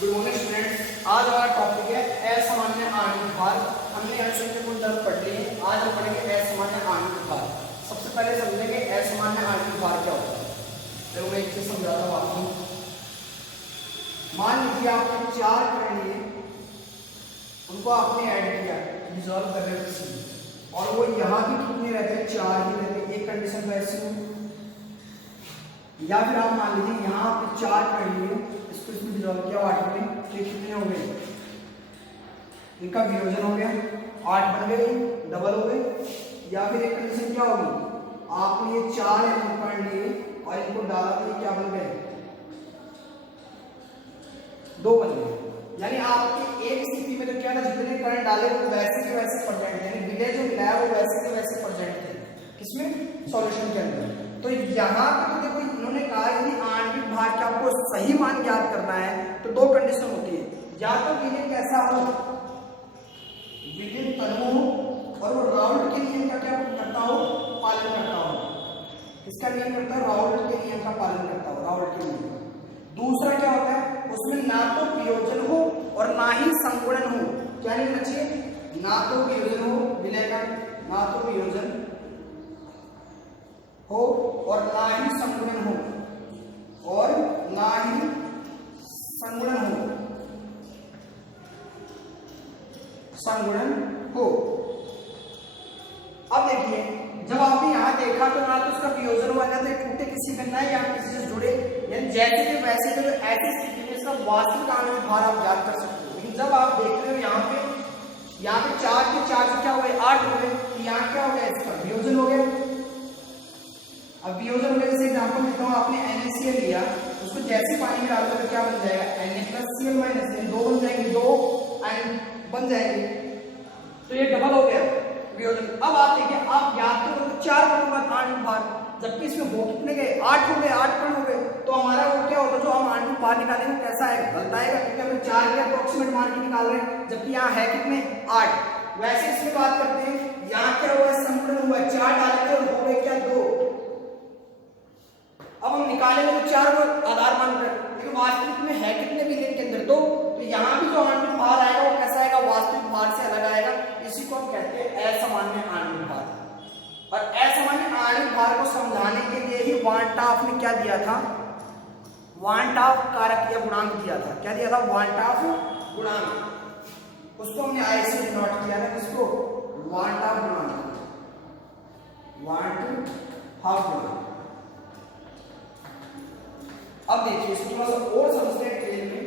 Good morning students. आज हमारा topic है असामान्य आणविक भार। हमने अनुसंख्यक गुणधर्म पढ़ लिए। आज हम पढ़ेंगे असामान्य आणविक भार। सबसे पहले समझेंगे असामान्य आणविक भार क्या होता है। देखो मैं एक चीज समझाता हूँ आपको। मान लीजिए आपने चार कण लिए, उनको आपने ऐड किया, डिसॉल्व कर रहे किसी, और वो यहाँ भी कितने रहते हैं, चार ही रहते हैं। एक कंडीशन वैसी हो, या फिर आप मान लीजिए यहाँ आपने चार कण लिए, इसको इसमें डिसॉल्व किया 8 में, तो कितने हो गए, इनका वियोजन हो गया, 8 बन गए, डबल हो गए। या फिर एक कंडीशन क्या होगी, आपने ये चार कण लिए और इनको डाला तो ये क्या बन गए, 2 बन गए। यानी आपकी एक स्थिति में तो क्या था, जितने कण डाले वो वैसे के वैसे प्रेजेंट थे, यानी विलेय जो मिलाया वो वैसे के वैसे प्रेजेंट थे किसमें, सॉल्यूशन के अंदर। तो यहाँ पे तो देखो इन्होंने कहा कि आणविक भार के आपको सही मान ज्ञात करना है तो 2 कंडीशन होती है, या तो विलेय कैसा हो, विलेय तनु हो, और वो राउल्ट के नियम का क्या करता हो, पालन करता हो। इसका नियम करता है, राउल्ट के नियम का पालन करता हो, राउल्ट के नियम। दूसरा क्या होता है, उसमें ना तो वियोजन हो और ना ही संगुणन हो। क्या नहीं बच्चे, ना तो वियोजन हो विलेय का, ना तो वियोजन हो और ना ही संगुणन हो, और ना ही संगुणन हो, संगुणन हो। अब देखिए, जब आपने यहां देखा तो ना तो उसका वियोजन हुआ, ना तो टूटे किसी में, ना या किसी से जुड़े, यानी जैसे कि वैसे जो ऐसी स्थिति में इसका वास्तविक आणविक भार आप ज्ञात कर सकते हो। लेकिन जब आप देख रहे हो यहाँ पे 4 के 4 से क्या हो गए, 8 हो गए, तो यहाँ क्या हो गया, इसका वियोजन हो गया। अब वियोजन हो गया, जैसे एग्जाम्पल देता हूँ, आपने NaCl लिया, उसको जैसे पानी में डालते तो क्या बन जाएगा, Na+Cl- 2 बन जाएंगे, 2 आयन बन जाएंगे, तो ये डबल हो गया वियोजन। अब आप देखिए, आप याद करो तो 4 कणों का आणविक भार, जबकि इसमें वो कितने गए, 8 हो गए, 8 कण हो गए, तो हमारा वो क्या होता है, जो हम आणविक भार निकालेंगे कैसा है, गलत आएगा, क्योंकि हम 4 के अप्रोक्सीमेट मान के निकाल रहे हैं, जबकि यहाँ है कितने, 8। वैसे इसमें बात करते हैं, यहाँ क्या हुआ, संगुणन हुआ, 4 डालेंगे और हो गए क्या, 2। अब हम निकालेंगे तो 4 को आधार मान रहे हैं, लेकिन वास्तविक में है कितने विलेय के अंदर, 2। तो यहाँ भी जो आणविक भार आएगा वो कैसा आएगा, वास्तविक भार से अलग आएगा। इसी को हम कहते हैं असामान्य आणविक भार। और असामान्य आणविक भार को समझाने के लिए ही वान टाफ ने क्या दिया था, वान टाफ कारक या गुणांक दिया था। क्या दिया था, वान टाफ गुणांक, उसको हमने आई से डिनोट किया था, किसको, वान टाफ गुणांक, वान टाफ गुणांक। अब देखिए इसको थोड़ा सा और समझते हैं डिटेल में।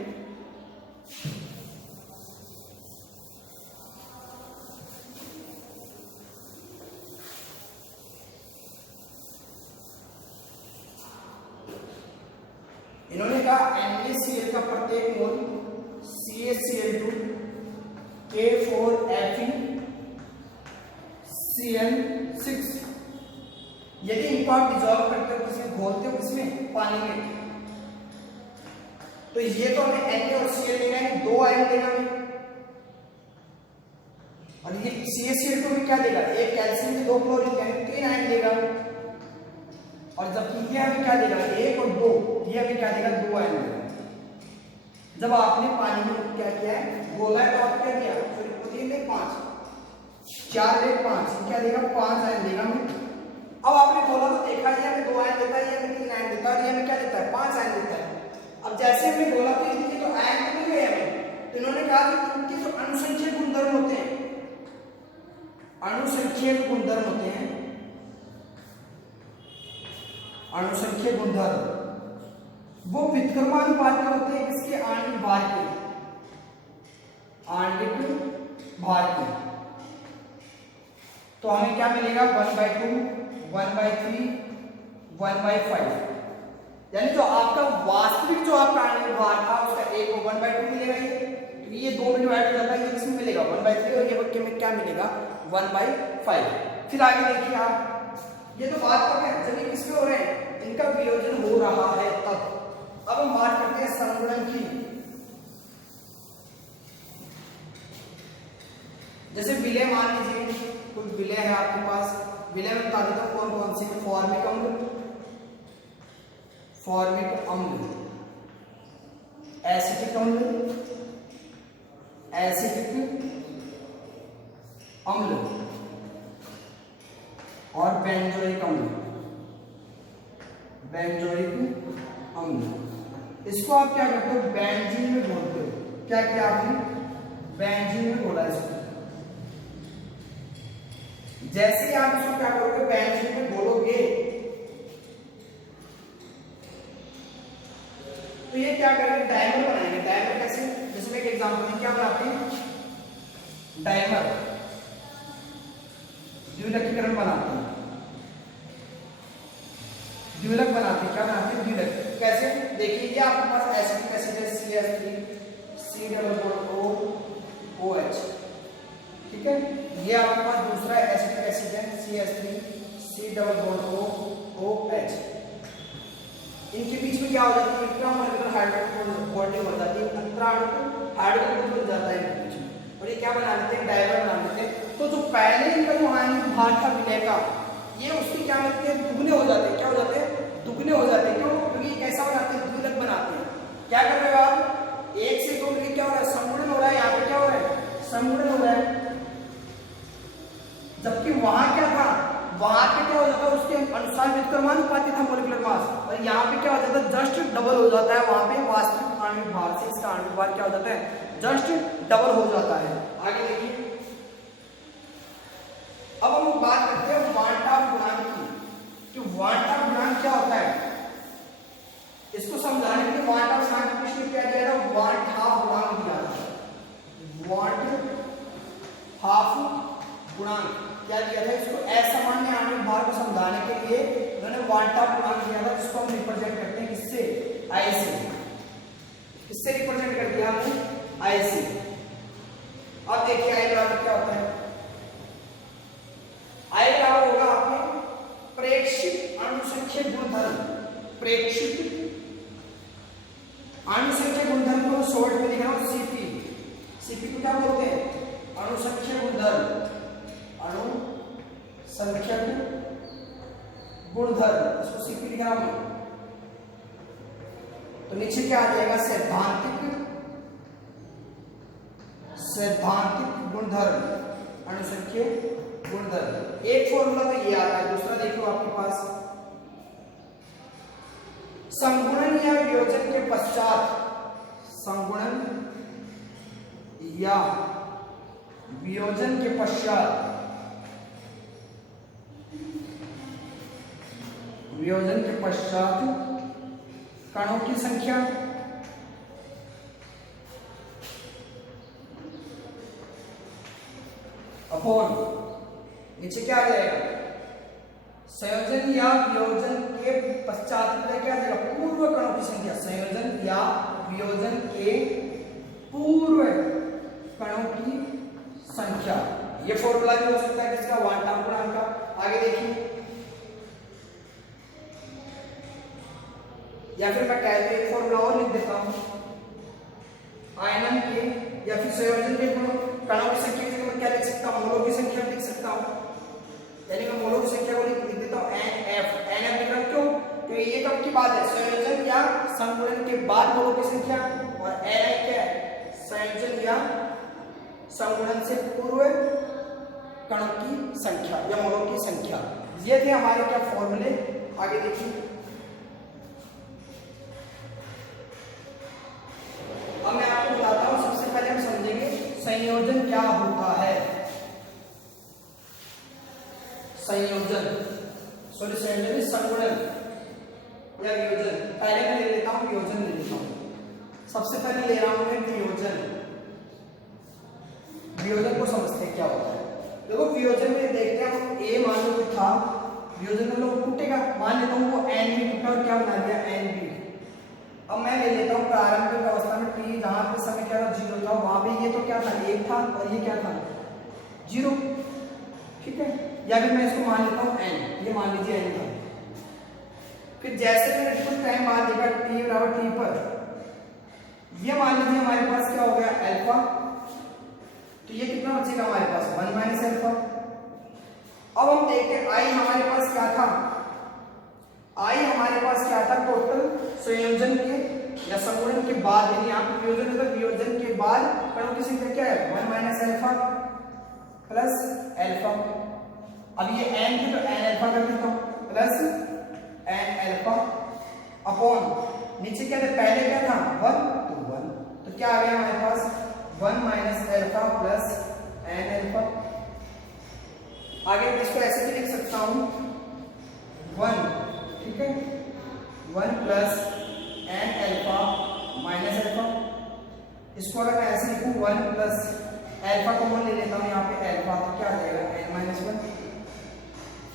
इन्होंने कहा NaCl का प्रत्येक मोल CaCl2 K4Fe(Cl6) यदि इनको आप डिसॉल्व करते हो, किसमें घोलते हो, किसमें, पानी में, तो ये तो हमें Na और Cl लेना है, 2 आयन लेना है, और ये CaCl2 में क्या देगा, एक कैल्शियम के 2 क्लोरीन, यानी 3 आयन देगा। और जबकि ये हमें क्या देगा, 1 और 2, ये हमें क्या देगा, 2 आयन देगा। जब आपने पानी में क्या किया है, घोला है, तो आप क्या किया, 3 ले 5, 4 ले 5, क्या देगा, 5 आयन देगा हमें। अब आपने खोला तो देखा ये हमें 2 आयन देता है, ये हमें 3 आयन देता है, और ये हमें क्या देता है, 5 आयन देता है। अब जैसे हमने बोला तो इनके जो आयन मिल गए हमें, तो इन्होंने कहा कि इनके जो अनुसंख्यीय गुणधर्म होते हैं, अनुसंख्यीय गुणधर्म होते हैं, अनुसंख्यीय गुणधर्म वो व्युत्क्रमानुपाती होते हैं किसके, आणविक भार के, आणविक भार के। तो हमें क्या मिलेगा, 1/2, 1/3, 1/5, यानी जो आपका वास्तविक जो आपका आणविक भार था उसका 1 को 1/2 मिलेगा, ये 2 में डिवाइड हो जाता है, ये किसमें मिलेगा, 1/3, और ये बच्चे में क्या मिलेगा, 1/5। फिर आगे देखिए आप, ये तो बात कर रहे हैं जब ये किसमें हो रहे हैं, इनका वियोजन हो रहा है तब। अब हम बात करते हैं संगुणन की। जैसे विलेय मान लीजिए, कोई विलेय है आपके पास, विलेय में बता देता हूं कौन कौन सी, फॉर्मिक अम्ल, फॉर्मिक अम्ल, एसिटिक अम्ल, एसिटिक अम्ल और बेंजोइक अम्ल, बेंजोइक अम्ल। इसको आप क्या करते हो, बेंजीन में बोलते हो। क्या किया आपने, बेंजीन में बोला इसको। जैसे ही आप इसको क्या करोगे, बेंजीन में बोलोगे, तो ये क्या करेंगे, डाइमर बनाएंगे। डाइमर कैसे, जिसमें एक एग्जांपल है, क्या बनाते हैं, डाइमर द्विलकीकरण बनाते हैं, द्विलक बनाते हैं। क्या बनाते हैं, द्विलक। कैसे, देखिए ये आपके पास एसिटिक एसिड है CH3 C double bond OH, ठीक है। ये आपके पास दूसरा एसिटिक एसिड है CH3 C double bond OH। इनके बीच में क्या हो जाती है, इंट्रामोलिकुलर हाइड्रोजन बॉन्डिंग हो जाती है, अंतराणु हाइड्रोजन बन जाता है इनके बीच में, और ये क्या बना लेते हैं, डाइमर बना लेते हैं। तो जो पहले इनका जो आयनिक भार था विलय का, ये उसके क्या बनते हैं, दुगने हो जाते हैं। क्या हो जाते हैं, दुगने हो जाते हैं। क्यों, क्योंकि ये कैसा बनाते हैं, द्विलक बनाते हैं। क्या कर रहे हो आप, एक से दो मिलकर क्या हो रहा है, संगुणन हो रहा है। यहाँ पे क्या हो रहा है, संगुणन हो रहा है। जबकि वहां क्या था, वहां पे क्या हो जाता है, उसके अनुसार व्युत्क्रमानुपाती था मोलिकुलर मास, और यहाँ पे क्या हो जाता है, जस्ट डबल हो जाता है। वहां पे वास्तविक आणविक भार से इसका आणविक भार क्या हो जाता है, जस्ट डबल हो जाता है। आगे देखिए, अब हम बात करते हैं वांटाप गुणांक की। कि वांटाप गुणांक क्या होता है, इसको समझाने के लिए वांटाप गुणांक किसने किया जाएगा, वांटाप गुणांक दिया है। वांटाप गुणांक क्या दिया था, इसको असामान्य आणविक भार को समझाने के लिए उन्होंने वांटाप गुणांक दिया था, जिसको हम रिप्रेजेंट करते हैं किससे, I से। किससे रिप्रेजेंट कर दिया हमने, I से। अब देखिए I बराबर क्या होता है, I बराबर होगा आपके प्रेक्षित अणुसंख्यक गुणधर्म। प्रेक्षित अणुसंख्यक गुणधर्म को शॉर्ट में लिख रहा हूं CP। CP को क्या बोलते हैं, अणुसंख्यक गुणधर्म। अणुसंख्यक गुणधर्म, इसको CP लिख रहा हूं। तो नीचे क्या आ जाएगा, सैद्धांतिक गुणधर्म, अणुसंख्यक गुणधर्म। एक फॉर्मूला तो ये आता है, दूसरा देखो आपके पास, संगुणन या वियोजन के पश्चात, संगुणन या वियोजन के पश्चात, वियोजन के पश्चात कणों की संख्या अपॉन, नीचे क्या आ जाएगा, संयोजन या वियोजन के पश्चात क्या आ जाएगा, पूर्व कणों की संख्या। संयोजन या वियोजन के पूर्व कणों की संख्या। ये फॉर्मूला भी हो सकता है किसका, वांटाप गुणांक का। आगे देखिए, या फिर मैं कहते एक फॉर्मूला और लिख देता हूं, आयनन के या फिर संयोजन के कणों की संख्या की मैं क्या लिख सकता हूं, मोलों की संख्या लिख सकता हूं। यानी मैं मोलों की संख्या को लिख देता हूं NF। NF लिख रहा हूं क्यों, क्योंकि ये कब की बात है, संयोजन या संगुणन के बाद मोलों की संख्या, और NI क्या है, संयोजन या संगुणन से पूर्व कणों की संख्या या मोलों की संख्या। ये थे हमारे क्या फॉर्मूले। आगे देखिए, अब मैं आपको बताता हूं, सबसे पहले हम समझेंगे संयोजन क्या होता है। संयोजन, सॉरी संयोजन संगुणन या वियोजन। पहले मैं ले लेता हूं वियोजन, ले लेता हूं। सबसे पहले ले रहा हूं मैं वियोजन। वियोजन को समझते हैं क्या होता है। देखो वियोजन में देखते हैं हम, A मान लो था, वियोजन में लोग टूटेगा, मान लेता हूं वो NB टूटा और क्या बना दिया, NB। अब मैं ले लेता हूं प्रारंभिक अवस्था में T, जहां पे समय क्या था, 0 था, वहां पे ये तो क्या था, 1 था, और ये क्या था, 0। ठीक है, या फिर मैं इसको मान लेता हूं N, ये मान लीजिए N था। फिर जैसे मैंने कुछ टाइम बाद देखा T बराबर T पर, ये मान लीजिए हमारे पास क्या हो गया, अल्फा। तो ये कितना बचेगा हमारे पास, 1 माइनस अल्फा। अब हम देखते हैं I हमारे पास क्या था, I हमारे पास क्या था, टोटल संयोजन के या समूहन के बाद, यानी यहाँ पे वियोजन है तो वियोजन के बाद कणों की संख्या क्या है 1 माइनस अल्फा प्लस अल्फा। अब ये n थी तो n अल्फा कर देता हूँ प्लस n अल्फा अपॉन नीचे क्या था, पहले क्या था 1 तो 1, तो क्या आ गया हमारे पास 1 minus alpha plus n alpha. आगे इसको ऐसे भी लिख सकता हूँ 1, ठीक है, 1 plus n alpha minus alpha. इसको अगर मैं ऐसे लिखूं 1 प्लस अल्फा कॉमन ले लेता हूं, यहाँ पे अल्फा तो क्या आ जाएगा n माइनस 1,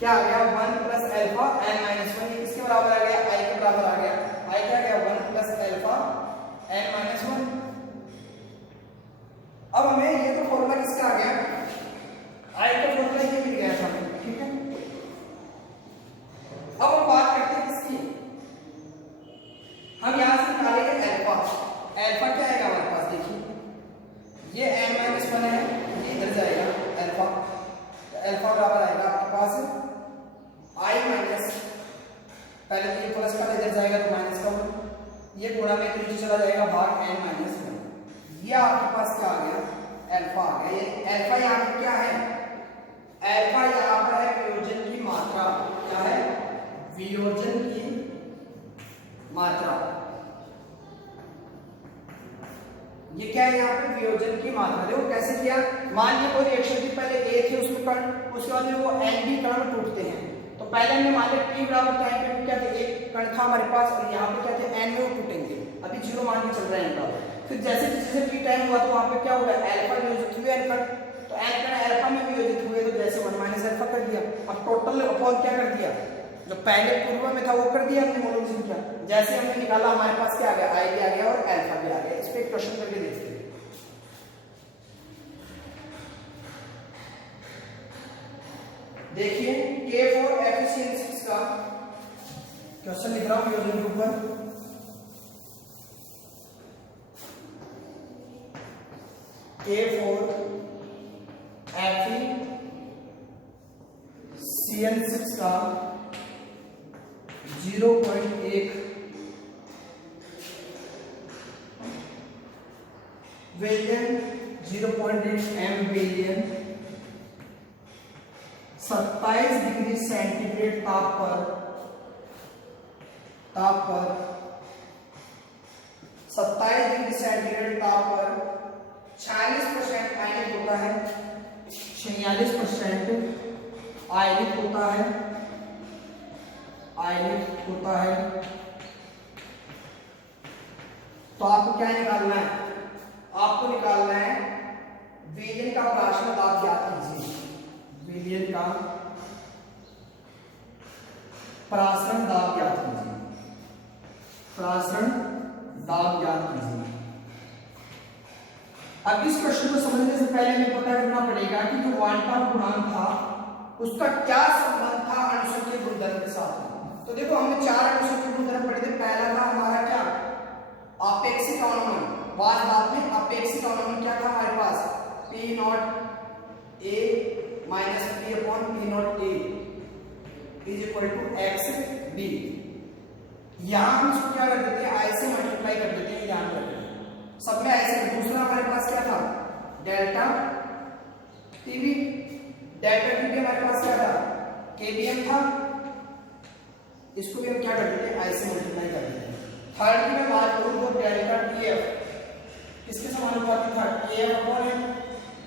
क्या आ गया 1 प्लस अल्फा n माइनस 1, ये किसके बराबर आ गया i के बराबर आ गया, i क्या गया 1 प्लस अल्फा n माइनस 1। अब हमें ये तो फॉर्मूला किसका आ गया, i का फॉर्मूला ये मिल गया था, ठीक है। अब हम बात करते हैं किसकी, हम यहां से निकालेंगे अल्फा। अल्फा क्या आएगा हमारे पास, देखिए ये n माइनस 1 है, ये इधर जाएगा अल्फा, तो अल्फा बराबर आएगा आपके पास i माइनस, पहले तो ये प्लस का इधर जाएगा तो माइनस का 1, ये गुणा में नीचे चला जाएगा भाग n माइनस 1, ये आपके पास क्या आ गया अल्फा आ गया। ये अल्फा यहाँ पर क्या है, अल्फा यहाँ पर है वियोजन की मात्रा, क्या है वियोजन की मात्रा, ये क्या है यहाँ पे वियोजन की मात्रा। देखो कैसे किया, मान लीजिए कोई रिएक्शन थी, पहले ए थे उसमें कण, उसके बाद में वो एन बी कण टूटते हैं, तो पहले हमने मान लिया टी बराबर टाइम पे क्या थे, एक कण था हमारे पास और यहाँ पे क्या थे एन में वो टूटेंगे, अभी 0 मान के चल रहा है इनका। फिर जैसे जैसे टी टाइम हुआ तो वहाँ पे क्या होगा अल्फा वियोजित हुए एन कण, तो एन कण अल्फा में वियोजित हुए तो जैसे 1 माइनस अल्फा कर दिया, अब टोटल अपॉन क्या कर दिया, जो पहले पूर्व में था वो कर दिया हमने मोल की संख्या, जैसे हमने निकाला हमारे पास क्या आ गया i भी आ गया और अल्फा भी आ गया। इस पे एक क्वेश्चन करके देखते हैं, देखिए K फॉर एफिशिएंसी का क्वेश्चन लिख रहा हूं वियोजन के ऊपर, K फॉर एफिशिएंसी का 0.1 billion 0.8 m billion 27 degree centigrade ताप पर 27 डिग्री सेंटीग्रेड ताप पर 46% आयनिक होता है, 46% आयनिक होता है, आयनिक होता है। तो आपको क्या निकालना है, आपको निकालना है विलयन का प्राशन दाब ज्ञात कीजिए, विलयन का प्राशन दाब ज्ञात कीजिए, प्राशन दाब ज्ञात कीजिए। अब इस क्वेश्चन को समझने से पहले हमें पता करना पड़ेगा कि जो वाल्टॉफ गुणांक था उसका क्या संबंध था अणुसंख्यक गुणधर्म के साथ। तो देखो हमने 4 अणुसंख्यक गुणधर्म पढ़े थे। पहला था हमारा क्या, अपेक्षिक अवनमन, वास्तव में अपेक्षिक अवनमन क्या था हमारे पास, P naught A minus P upon P naught A is equal to X B. यहां हम इसको क्या कर देते हैं, I से मल्टीप्लाई कर देते हैं, ध्यान रखना सब में ऐसे। दूसरा हमारे पास क्या था, डेल्टा टीवी, डेल्टा टीवी हमारे पास क्या था, केबीएम था, इसको भी हम क्या कर देते हैं, I से मल्टीप्लाई कर देते हैं। थर्ड की मैं बात करूं तो डेल्टा टीएफ किसके समानुपाती था, केएफ अपॉन एम,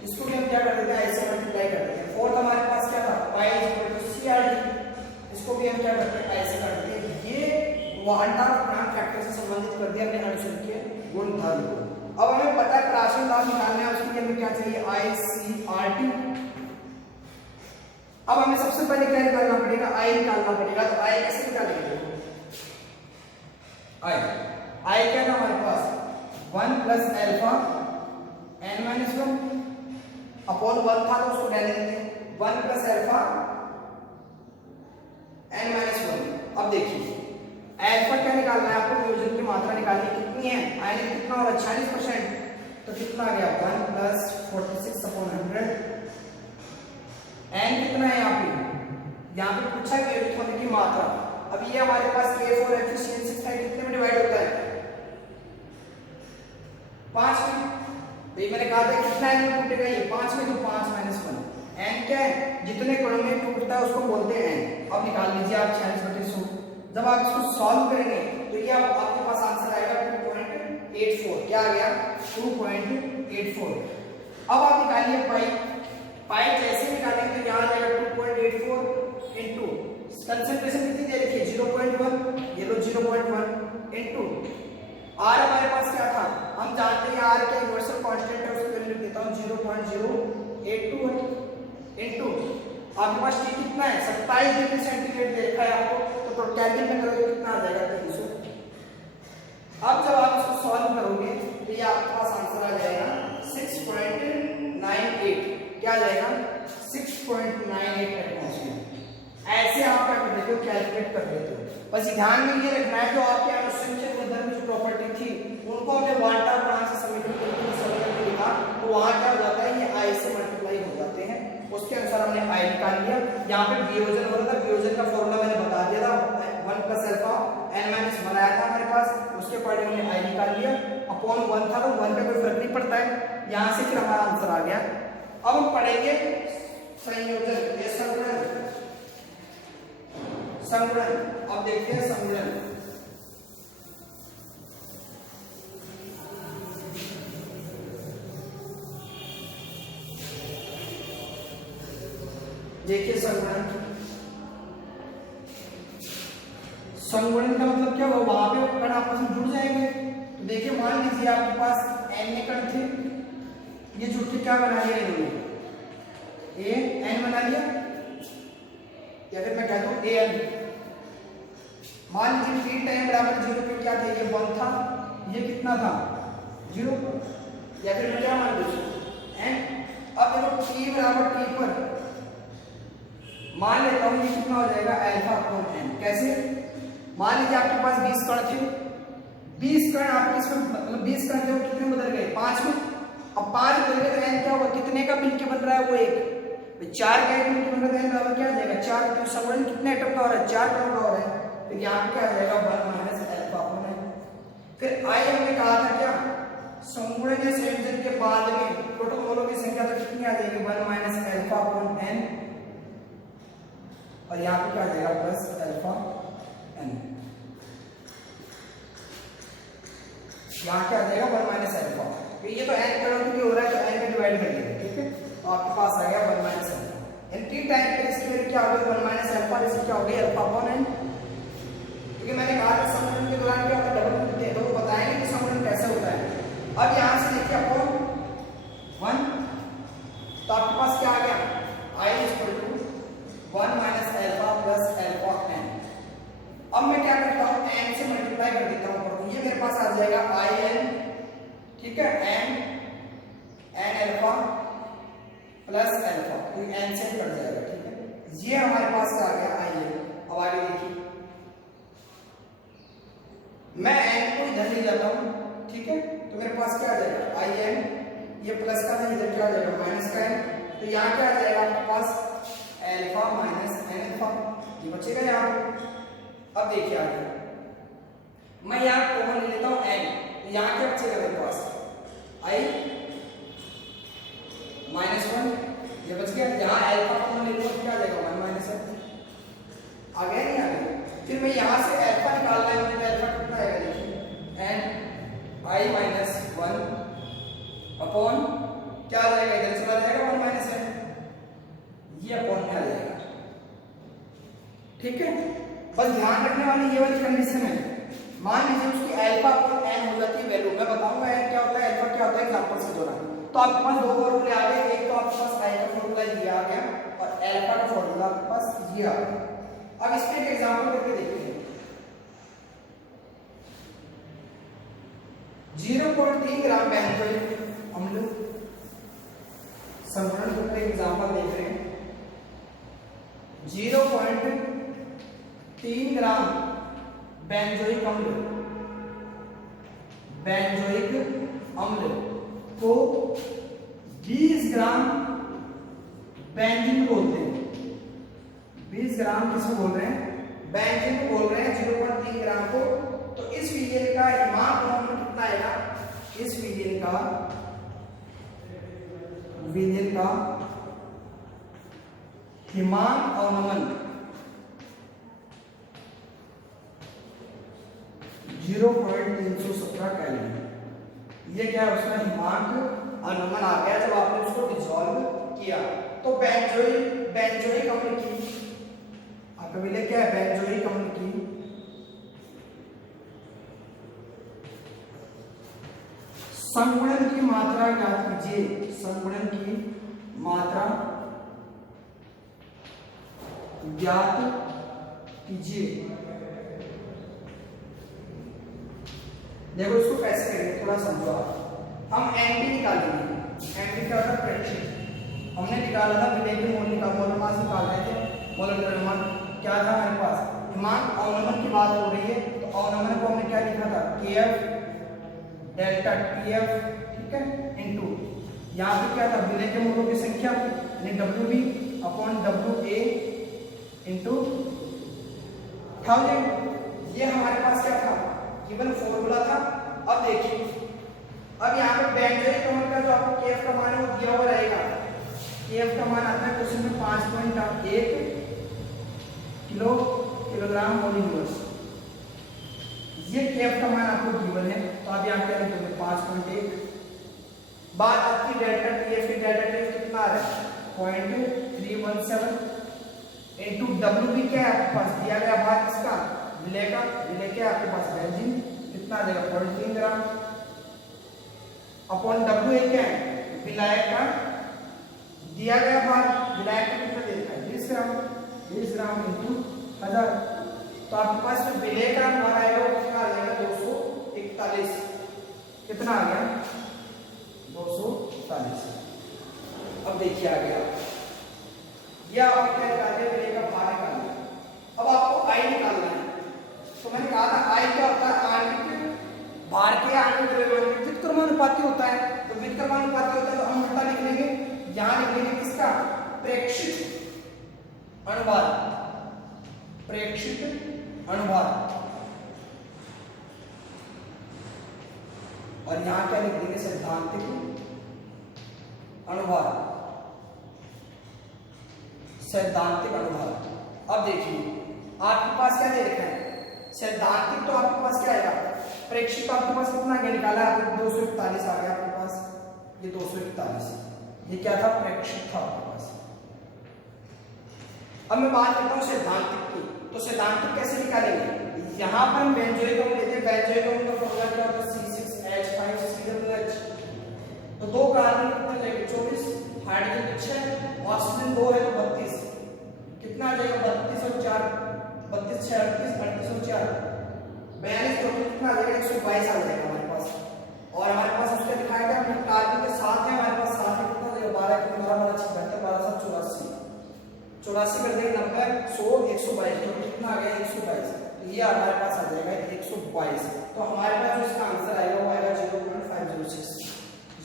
इसको भी हम क्या कर देते हैं, I से मल्टीप्लाई कर देते हैं। फोर्थ हमारे पास क्या था, पाई इक्वल टू सीआरटी, इसको भी हम क्या करते हैं, I से कर देते हैं। ये वाल्टॉफ गुणांक फैक्टर से संबंधित कर दिया हमने अणुसंख्यक गुणधर्म को। अब हमें पता है प्राशन दाब निकालना है, उसके लिए हमें क्या चाहिए, ICRT। अब हमें सबसे पहले क्या निकालना पड़ेगा, I निकालना पड़ेगा। तो I कैसे निकालेंगे, I क्या था हमारे पास 1 plus alpha n minus 1 upon 1 था तो उसको रहने देते हैं, 1 प्लस अल्फा n माइनस 1। अब देखिए अल्फा क्या निकालना है आपको, वियोजन की मात्रा निकालनी कितनी है, आयनिक कितना होगा 46%, तो कितना आ गया 1 प्लस 46 अपॉन 100। n कितना है यहाँ पे पूछा है वियोजित होने की मात्रा। अब ये हमारे पास K फॉर एफिशिएंसी है, कितने में डिवाइड होता है, 5 में, भाई मैंने कहा था कितना एन में टूटेगा ये 5 में, तो 5 माइनस 1। एन क्या है, जितने कणों में टूटता है उसको बोलते हैं एन। अब निकाल लीजिए आप 46/100। जब आप इसको सॉल्व करेंगे तो ये आपके पास आंसर आएगा 2.84। क्या आ गया 2.84। अब आप निकालिए पाई जैसे निकालेंगे तो यहाँ आ जाएगा 2.84 इनटू कंसंट्रेशन कितनी दे रखी है 0.1, ये लो 0.1 इनटू आर हमारे पास क्या था, हम जानते हैं आर का यूनिवर्सल कांस्टेंट है, उसकी वैल्यू देता हूं 0.082 इनटू आपके पास टी कितना है 27 डिग्री सेंटीग्रेड दे रखा है आपको, तो कैलकुलेट में करोगे तो कितना आ जाएगा 300। अब जब आप इसको सॉल्व करोगे तो ये आपके पास आंसर आ जाएगा 6.98। क्या आ जाएगा 6.98 एटमॉस्फेयर। ऐसे आप क्या कर देते हो, कैलकुलेट कर देते हो। बस ध्यान में ये रखना है जो आपके अनुसंख्यक गुणधर्म की प्रॉपर्टी थी उनको हमने वाटा कहां से समीकरण करके लिखा, तो वहां क्या हो जाता है ये आई से मल्टीप्लाई हो जाते हैं, उसके अनुसार हमने आई निकाल लिया। यहाँ पे वियोजन हो रहा था, वियोजन का फॉर्मूला मैंने बता दिया था 1 + अल्फा n-1 आया था हमारे पास, उसके अकॉर्डिंग हमने आई निकाल लिया। अपॉन 1 था तो 1 पे कोई फर्क नहीं पड़ता है, यहाँ से फिर हमारा आंसर आ गया। अब हम पढ़ेंगे संयोजन या संगुणन। अब देखते हैं संगुणन। देखिए संगुणन का मतलब क्या हुआ, वहां पे कण आपस में जुड़ जाएंगे। तो देखिए मान लीजिए आपके पास n कण थे, ये जुड़ के क्या बना लिया इन्होंने n बना लिया, या फिर मैं कहता हूं an। मान लीजिए t टाइम बराबर 0 पे क्या था, ये 1 था, ये कितना था 0, या फिर मैं क्या मान लूं n। अब देखो t बराबर t पर मान लेता हूं ये कितना हो जाएगा अल्फा अपॉन n। कैसे, मान लीजिए आपके पास 20 कण थे, 20 कण आपके इसमें मतलब 20 कण थे, कितने बदल गए 5 में। अब 5 बदल गए तो n क्या होगा, कितने का मिलके बन रहा है वो 1, 4 का मिलके बन रहा है, n बराबर क्या आ जाएगा 4। तो संगुणन कितने एटम का हो रहा है 4 एटम का हो रहा है, तो यहाँ पे क्या आ जाएगा 1 - अल्फा अपॉन n। फिर आई हमने कहा था क्या संगुणन या संयोजन के बाद में प्रोटॉन मोलों की संख्या तो कितनी आ जाएगी 1 - अल्फा अपॉन n, और यहाँ पे क्या आ जाएगा प्लस अल्फा n। यहाँ क्या आ जाएगा 1 - अल्फा, तो ये तो n कणों के लिए हो रहा है तो n में डिवाइड कर लेंगे, ठीक है। तो आपके पास आ गया 1 - अल्फा। एन टी टाइम पर इसकी वैल्यू क्या हो गई 1 - अल्फा, इसकी क्या हो गई अल्फा अपॉन n। क्योंकि मैंने कहा था संगुणन के दौरान क्या होता है डबल होते हैं, तो वो बताएंगे कि संगुणन कैसे होता है। अब यहाँ से देखिए अपॉन 1, तो आपके पास क्या आ गया i = 1 - alpha plus alpha n। अब मैं क्या करता हूँ n से मल्टीप्लाई कर देता हूँ, तो ये मेरे पास आ जाएगा in, ठीक है, n अल्फा प्लस अल्फा, तो n से कट जाएगा, ठीक है। ये हमारे पास आ गया in। अब आगे देखिए मैं n को इधर ले जाता हूँ, ठीक है, तो मेरे पास क्या आ जाएगा in, ये प्लस का था इधर क्या आ जाएगा माइनस का n, तो यहाँ क्या आ जाएगा आपके पास अल्फा माइनस n अल्फा, ये बचेगा यहाँ पे। अब देखिए आगे मैं यहाँ कॉमन ले लेता हूँ n, तो यहाँ क्या बचेगा मेरे पास i -1, ये बच गया। यहाँ अल्फा कॉमन ले लूँगा क्या आ जाएगा 1 - n, आ गया नहीं आ गया। फिर मैं यहाँ से अल्फा निकालना है मुझे, अल्फा कितना आएगा देखिए n i -1 अपॉन क्या आ जाएगा इधर चला जाएगा 1 - n, ये अपॉन में आ जाएगा, ठीक है। बस ध्यान रखने वाली ये वाली कंडीशन है। मान लीजिए उसकी अल्फा अपॉन n हो जाती है वैल्यू, मैं बताऊंगा n क्या होता है अल्फा क्या होता है एग्जांपल से दौरान। तो आपके पास दो फॉर्मूले आ गए, एक तो आपके पास i का फॉर्मूला ये आ गया और अल्फा का फॉर्मूला आपके पास ये आ गया। अब इस पे एक एग्जांपल करके देखते हैं। 0.3 ग्राम बेंजोइक अम्ल संगुणन करके एग्जांपल देख रहे हैं। 0.3 ग्राम बेंजोइक अम्ल को 20 ग्राम बेंजीन बोलते हैं। 20 ग्राम किसको बोल रहे हैं बेंजीन को बोल रहे हैं 0.3 ग्राम को। तो इस विलयन का माप कितना आएगा, इस विलयन का हिमांक अवनमन 0.317 कैलोरी। ये क्या है, उसका हिमांक अवनमन आ गया जब आपने उसको डिसॉल्व किया। तो बेंजोइक अम्ल की आपका विलय क्या है, बेंजोइक अम्ल की संगुणन की मात्रा ज्ञात कीजिए। संगुणन की मात्रा ज्ञात कीजिए। देखो इसको कैसे करेंगे, थोड़ा समझो आप। हम एनपी निकालेंगे। एनपी क्या होता है, प्रेक्षित। हमने निकाला था विलय की मोलर मास निकाल रहे थे, मोलर द्रव्यमान क्या था हमारे पास, हिमांक अवनमन की बात हो रही है। तो अवनमन को हमने क्या लिखा था, केएफ डेल्टा टीएफ, ठीक है, इनटू यहाँ पे क्या था, विलय के मोलों की संख्या यानी W B upon W A into 1000। ये हमारे पास क्या था, गिवन फॉर्मूला था। अब देखिए, अब यहाँ पे बेंजोइक अम्ल का जो आपको केएफ का मान है वो दिया हुआ रहेगा। केएफ का मान आता है क्वेश्चन में 5.1 किलोग्राम मोल इनवर्स। ये केएफ का मान आपको गिवन है, तो आप यहाँ क्या लिखोगे, 5.1। बात आपकी डेल्टा टीएफ की, डेल्टा टीएफ कितना आ रहा है, 0.317 इनटू डब्ल्यू बी क्या है आपके पास दिया गया भाग इसका विलय का, विलय क्या है आपके पास बेंजीन, कितना आ जाएगा 0.3 ग्राम अपॉन डब्ल्यू ए क्या है विलायक का दिया गया भाग, विलायक का कितना दे रखा है 20 ग्राम इनटू 1000। तो आपके पास जो विलय का मान आएगा वो कितना आ जाएगा, 241। कितना आ गया, 241। अब देखिए आ गया, यह आपने क्या निकाल दिया, विलय का भार निकाल दिया। अब आपको आई निकालना है। तो मैंने कहा था आई क्या होता है, आणविक भार के आणविक द्रव्यमान के व्युत्क्रमानुपाती होता है। तो व्युत्क्रमानुपाती होता है तो हम उल्टा लिख लेंगे, यहां लिख लेंगे किसका, प्रेक्षित अनुभार, प्रेक्षित अनुभार। और यहां क्या लिख देंगे, सैद्धांतिक अनुभार, सैद्धांतिक अनुभार। अब देखिए आपके पास क्या दे रखा है, सैद्धांतिक तो आपके पास क्या आएगा, प्रेक्षित तो आपके पास कितना गया निकाला आपने, 241 आ गया आपके पास, ये 241। ये क्या था, प्रेक्षित था आपके पास। अब मैं बात करता हूं सैद्धांतिक की। तो सैद्धांतिक कैसे निकालेंगे, यहां पर हम बेंजोइक अम्ल लेते हैं। बेंजोइक अम्ल का फॉर्मूला क्या होता है, C6H5COOH। तो दो कार्बन कितने लेंगे, 24, हाइड्रोजन 6, ऑक्सीजन 2 है तो 32। कितना आ जाएगा, 32 और 4, 32 6 38, 38 और 4 42, तो कितना आ जाएगा, 122 आ जाएगा हमारे पास। और हमारे पास उसका दिखाया गया अपने कार्बन के साथ है, हमारे पास साथ में कितना देगा, 12 के 12 76, 12 7 84, 84 कर देंगे 90 100 122, तो कितना आ गया 122। तो ये हमारे पास आ जाएगा 122। तो हमारे पास जो इसका आंसर आएगा वो आएगा 0.506।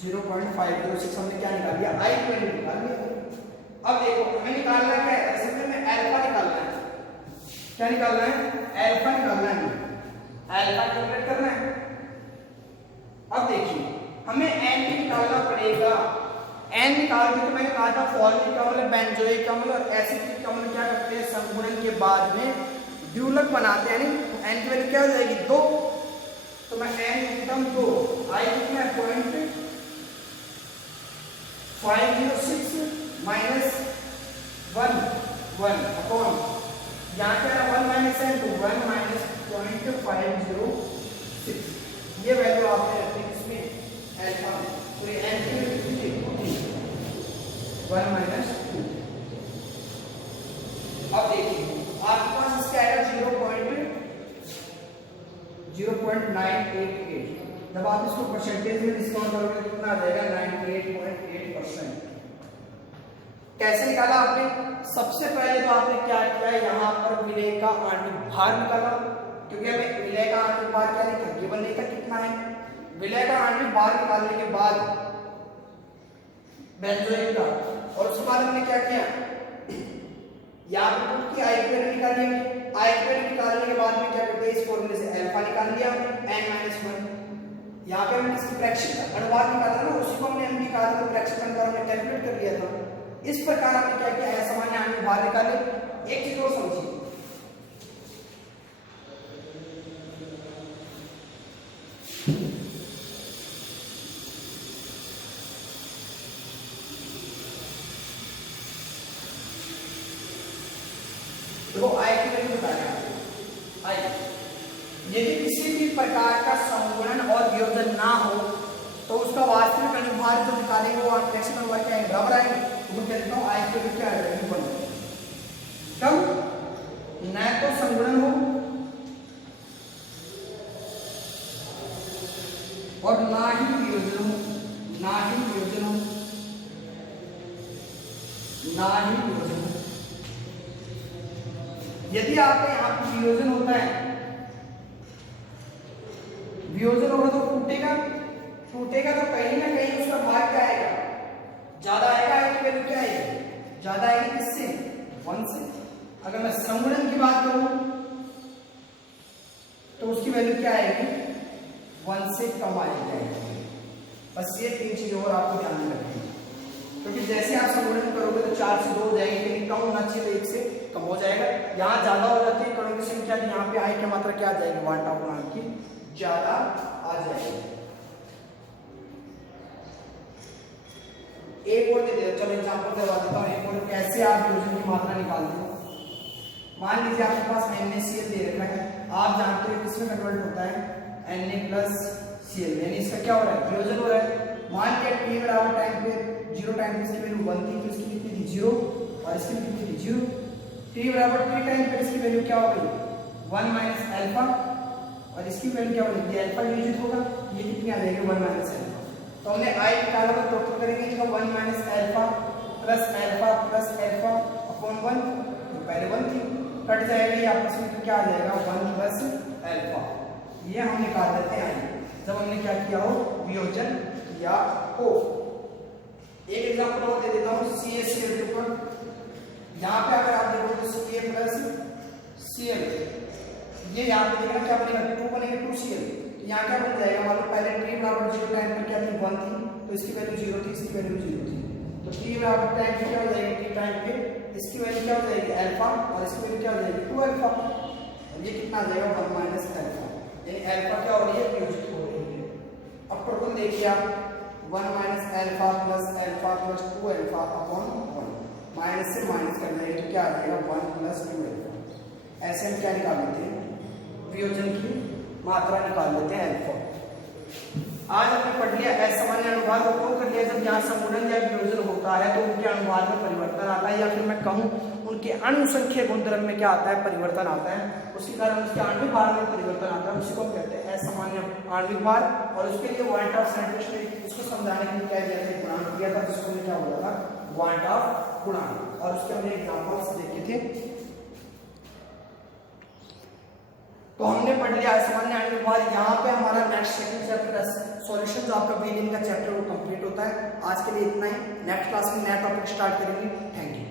0.506 हमने क्या निकाल लिया, आई की वैल्यू निकाल लिया। अब देखो हमें निकालना क्या है, ऐसे में अल्फा निकालना है। क्या निकालना है, अल्फा निकालना है, अल्फा कैलकुलेट करना है। अब देखिए हमें एन भी निकालना पड़ेगा। एन निकाल के तो मैंने कहा था फॉर्मिक अम्ल, बेंजोइक अम्ल और एसिटिक अम्ल क्या करते हैं, संगुणन के बाद में द्विगुणक बनाते हैं। यानी एन की वैल्यू क्या हो जाएगी, 2। तो मैं एन लिखता हूं 2, आई कितना है 0.506 माइनस 1 अपॉन यहाँ क्या है 1 माइनस एन, तो 1 माइनस 0.506। ये वैल्यू आपने रखी इसमें अल्फा में। तो ये एन की वैल्यू कितनी है, 1 माइनस 2। अब देखिए आपके पास इसका आएगा 0.988। जब आप इसको परसेंटेज में डिस्काउंट करोगे कितना आ जाएगा, 98.8%। कैसे निकाला आपने, सबसे पहले तो आपने क्या किया, यहाँ पर विलय का आणविक भार निकाला, क्योंकि हमें विलय का आणविक भार क्या नहीं था, गिवन नहीं था कितना है। विलय का आणविक भार निकालने के बाद बेंजोइक का, और उसके बाद हमने क्या किया, यहाँ पर खुद की आई की वैल्यू निकाली हमने। आई की वैल्यू निकालने के बाद में क्या करते हैं, इस फॉर्मूले से अल्फा निकाल लिया हमने, n-1 यहाँ पे हमने किसी फ्रैक्शन का अनुवाद निकाला था ना, उसी को हमने एमडी कहा था, तो फ्रैक्शन का अनुवाद हमने कैलकुलेट कर लिया था। इस प्रकार हमने क्या किया, असामान्य आणविक भार निकाले। एक चीज और समझिए, देखो आई की वैल्यू बताया, आई यदि किसी भी प्रकार का संगुणन और वियोजन ना हो तो उसका वास्तविक आणविक भार जो निकालेंगे वो फ्रैक्शन अनुवाद क्या है, बराबर आएंगे। तो मैं कहता हूँ आई की वैल्यू क्या है, 1। कब न तो संगुणन हो और ना ही वियोजन हो, ना ही वियोजन हो, ना ही वियोजन हो। यदि आपके यहाँ पे वियोजन होता है, वियोजन होगा तो टूटेगा, टूटेगा तो कहीं ना कहीं उसका भाग क्या आएगा, ज्यादा आएगा। आई की वैल्यू क्या आएगी, ज्यादा आएगी किससे, 1 से। अगर मैं संगुणन की बात करूं तो उसकी वैल्यू क्या आएगी, 1 से कम आएगी। बस ये 3 चीजें और आपको ध्यान में रखनी है, क्योंकि जैसे आप संगुणन करोगे तो 4 से 2 हो जाएंगे, लेकिन कम होना चाहिए तो 1 से कम हो जाएगा। यहाँ ज्यादा हो जाती है कणों की संख्या, यहाँ पे आई की मात्रा क्या आ जाएगी, वाट ऑफ गुणांक की ज्यादा आ जाएगी। एक और दे दे, चलो एग्जांपल करवा देता हूँ। एक और कैसे आप वियोजन की मात्रा निकालते हो। मान लीजिए आपके पास NaCl दे रखा है, आप जानते हो किसमें कन्वर्ट होता है, Na+Cl, यानी इसका क्या हो रहा है, वियोजन हो रहा है। मान लिया t बराबर टाइम पे 0 टाइम पे इसकी वैल्यू 1 थी, तो इसकी कितनी थी 0 और इसकी कितनी थी 0। t बराबर t टाइम पे इसकी वैल्यू क्या हो गई, 1 माइनस अल्फा, और इसकी वैल्यू क्या हो गई, अल्फा वियोजित होगा, ये कितनी आ जाएगी 1 माइनस अल्फा। तो हमने i निकाला तो टोटल करेंगे इसका 1 minus alpha plus alpha upon 1, तो पहले 1 थी, कट जाएगा ये आपस में, तो क्या आ जाएगा 1 प्लस अल्फा। ये हम निकाल देते हैं जब हमने क्या किया हो, वियोजन किया हो। एक एग्जांपल और दे देता हूँ, CaCl के ऊपर। यहाँ पे अगर आप देखो तो Ca प्लस Cl, ये यहाँ पे देखना क्या बनेगा, 2 बनेगा 2Cl। तो यहाँ क्या बन जाएगा, मान लो पहले t बराबर 0 टाइम पर क्या थी, 1 थी, तो इसकी वैल्यू 0 थी, इसकी वैल्यू 0 थी। तो t बराबर टाइम पे क्या हो जाएगी, t टाइम पे इसकी वैल्यू क्या हो जाएगी अल्फा, और इसकी वैल्यू क्या हो जाएगी 2 अल्फा। ये कितना आ जाएगा 1 माइनस अल्फा, यानी अल्फा क्या हो रही है, वियोजित हो रही है। अब टोटल देखिए आप, 1 minus alpha plus 2 alpha upon 1, minus से माइनस कर देंगे तो क्या आ जाएगा 1 प्लस 2 अल्फा। ऐसे हम क्या निकाल लेते हैं, वियोजन की मात्रा निकाल लेते हैं अल्फा। आज हमने पढ़ लिया असामान्य अनुभाग को क्यों कर लिया, जब यहाँ संगुणन या वियोजन होता है तो उनके अनुभाग में परिवर्तन आता है, या फिर मैं कहूँ उनके अनुसंख्यक गुणधर्म में क्या आता है, परिवर्तन आता है। उसके कारण उसके आणविक भार में परिवर्तन आता है, उसी को हम कहते हैं असामान्य आणविक भार। और उसके लिए वांट ऑफ साइंटिस्ट उसको समझाने के लिए क्या दिया था, गुणांक दिया था, जिसको हमने क्या बोला था, वांट ऑफ गुणांक। और उसके हमने एग्जाम्पल्स देखे थे। तो हमने पढ़ लिया असामान्य आणविक भार। यहाँ पे हमारा नेक्स्ट सेकंड चैप्टर सॉल्यूशन जो आपका बीलिंग का चैप्टर वो कंप्लीट होता है। आज के लिए इतना ही, नेक्स्ट क्लास में नया टॉपिक स्टार्ट करेंगे। Thank you.